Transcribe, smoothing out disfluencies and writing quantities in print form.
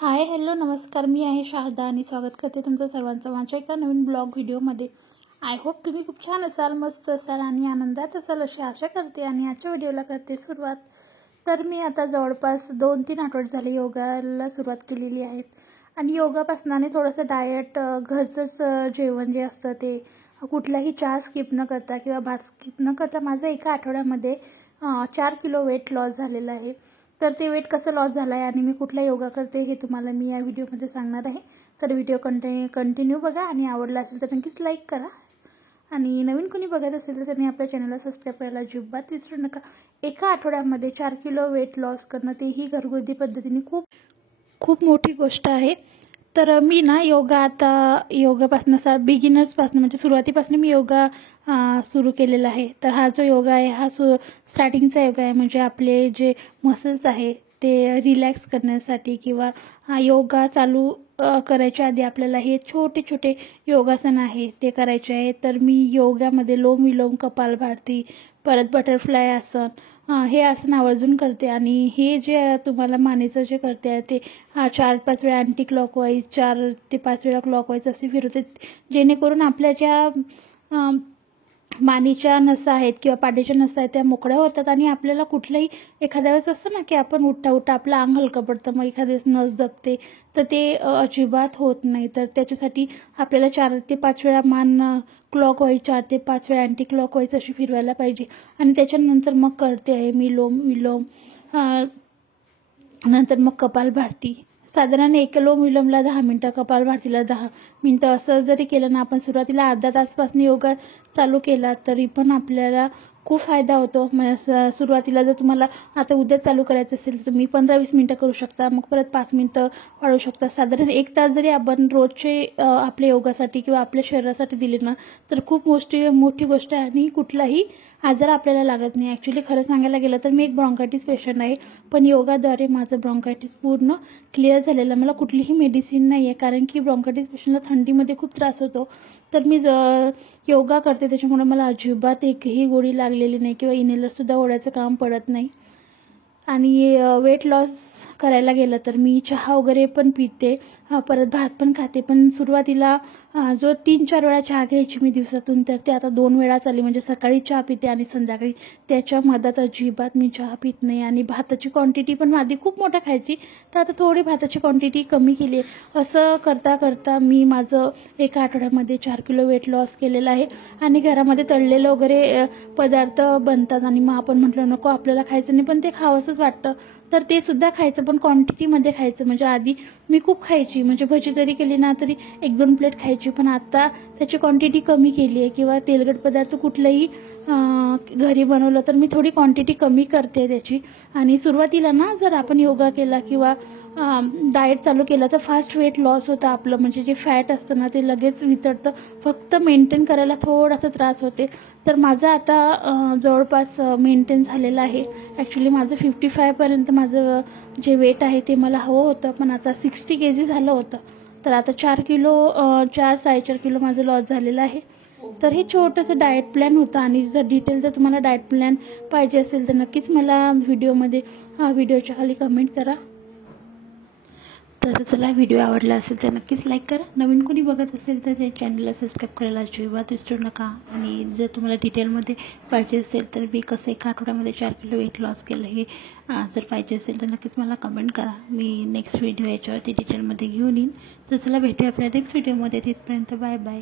Hi hello नमस्कार, मी आहे शारदा आणि स्वागत करते तुमचं सर्वांचं माझ्या एका नवीन ब्लॉग व्हिडिओमध्ये। आय होप तुम्ही खूप छान असाल, मस्त असाल आणि आनंदात असाल अशी आशा करते आणि आजच्या व्हिडिओला करते सुरुवात। तर मी आता जवळपास 2-3 आठवडे झाले योगाला सुरुवात केलेली आहे आणि योगापासून थोडंसं डाएट, घरचंच जेवण जे असतं ते, कुठलाही चहा स्किप न करता किंवा भात स्किप न करता माझं एका आठवड्यामध्ये 4 किलो वेट लॉस झालेलं आहे। तर ते वेट कसं लॉस झालं आहे आणि मी कुठला योगा करते हे तुम्हाला मी या व्हिडिओमध्ये सांगणार आहे। तर व्हिडिओ कंटिन्यू बघा आणि आवडला असेल तर नक्कीच लाईक करा आणि नवीन कोणी बघत असेल तर त्यांनी आपल्या चॅनलला सबस्क्राईब करायला अजिबात विसरू नका। एका आठवड्यामध्ये 4 किलो वेट लॉस करणं तेही घरगुती पद्धतीने खूप मोठी गोष्ट आहे। तर मी ना योगापासून बिगिनर्सपासून म्हणजे सुरुवातीपासून मी योगा सुरू केलेला आहे। तर हा जो योगा आहे हा स्टार्टिंगचा योगा आहे, म्हणजे आपले जे मसल्स आहे ते रिलॅक्स करण्यासाठी किंवा योगा चालू करायच्या आधी आपल्याला हे छोटे छोटे योगासन आहे ते करायचे आहे। तर मी योगामध्ये लोम विलोम, कपालभाती, परत बटरफ्लाय आसन, हे आसन आवर्जून करते आणि हे जे तुम्हाला मानेचं जे करते आहे ते 4-5 वेळा अँटी क्लॉकवाईज, 4 ते 5 वेळा क्लॉकवाईज असे फिरवते, जेणेकरून आपल्या ज्या मानेच्या नसा आहेत किंवा पाठीच्या नसा आहेत त्या मोकळ्या होतात आणि आपल्याला कुठलंही एखाद्या वेळेस असतं ना की आपण उठता आपलं अंग हलकं पडतं, मग एखाद्या वेळेस नस दबते, तर ते अजिबात होत नाही। तर त्याच्यासाठी आपल्याला 4 ते 5 वेळा मान क्लॉकवाईज, 4 ते 5 वेळा अँटी क्लॉकवाईज अशी फिरवायला पाहिजे आणि त्याच्यानंतर मग करते आहे मी लोम विलोम, नंतर मग कपालभाती। साधारण एक लोम विलोमला 10 मिनटं, कपालभातीला 10 मिनटं असं जरी केलं ना आपण, सुरुवातीला अर्धा तासपासून योगा चालू केला तरी पण आपल्याला खूप फायदा होतो। सुरुवातीला जर तुम्हाला आता उद्या चालू करायचं असेल तर तुम्ही 15-20 मिनटं करू शकता, मग परत 5 मिनटं वाढवू शकता। साधारण 1 तास जरी आपण रोजचे आपल्या योगासाठी किंवा आपल्या शरीरासाठी दिले ना तर खूप मोठी गोष्ट आहे आणि कुठलाही आजार आपल्याला लागत नाही। ॲक्च्युली खरं सांगायला गेलं तर मी एक ब्रॉन्कायटिस पेशंट आहे, पण योगाद्वारे माझं ब्रॉन्कायटिस पूर्ण क्लिअर झालेलं। मला कुठलीही मेडिसिन नाही आहे, कारण की ब्रॉन्कायटिस पेशंटला थंडीमध्ये खूप त्रास होतो। तर मी योगा करते त्याच्यामुळे मला अजिबात एकही गोळी लागलेली नाही किंवा इनहेलरसुद्धा ओढायचं काम पडत नाही। आणि वेट लॉस करायला गेलं तर मी चहा वगैरे पण पिते, परत भात पण खाते, पण सुरुवातीला जो 3-4 वेळा चहा घ्यायची मी दिवसातून, तर ते आता 2 वेळा चालली, म्हणजे सकाळी चहा पिते आणि संध्याकाळी। त्याच्या मधात अजिबात मी चहा पित नाही आणि भाताची क्वांटिटी पण आधी खूप मोठा खायची, तर आता थोडी भाताची क्वांटिटी कमी केली आहे। असं करता करता मी माझं एका आठवड्यामध्ये 4 किलो वेट लॉस केलेलं आहे आणि घरामध्ये तळलेलं वगैरे पदार्थ बनतात आणि मग आपण म्हटलं नको आपल्याला खायचं नाही, पण ते खावंसंच वाटतं, तर ते सुद्धा खायचं, पण क्वांटिटीमध्ये खायचं। म्हणजे आधी मी खूप खायची, म्हणजे भजी जरी केली ना तरी 1-2 प्लेट खायची, पण आता त्याची क्वांटिटी कमी केली आहे किंवा तेलकट पदार्थ कुठलंही घरी बनवलं तर मी थोडी क्वांटिटी कमी करते त्याची। आणि सुरुवातीला ना जर आपण योगा केला किंवा डाएट चालू केला तर फास्ट वेट लॉस होतं आपलं, म्हणजे जे फॅट असतं ना ते लगेच वितळतं, फक्त मेंटेन करायला थोडासा त्रास होते। तर माझं आता जवळपास मेंटेन झालेलं आहे। ॲक्च्युली माझं 55 पर्यंत माझं जे वेट आहे ते मला हवं होतं, पण आता 60 kg झालं होतं, तर आता 4-4.5 किलो माझं लॉस झालेलं आहे। तर हे छोटंसं डाएट प्लॅन होतं आणि जर डिटेल जर तुम्हाला डाएट प्लॅन पाहिजे असेल तर नक्कीच मला व्हिडिओच्या खाली कमेंट करा। तर चला, व्हिडिओ आवडला असेल तर नक्कीच लाईक करा, नवीन कोणी बघत असेल तर त्या चॅनलला सबस्क्राईब करायला अजिबात विसरू नका। आणि जर तुम्हाला डिटेलमध्ये पाहिजे असेल तर मी कसं एका आठवड्यामध्ये 4 किलो वेट लॉस केलं हे जर पाहिजे असेल तर नक्कीच मला कमेंट करा, मी नेक्स्ट व्हिडिओ याच्यावरती डिटेलमध्ये घेऊन येईन। तर चला, भेटूया आपल्या नेक्स्ट व्हिडिओमध्ये, तिथपर्यंत बाय बाय।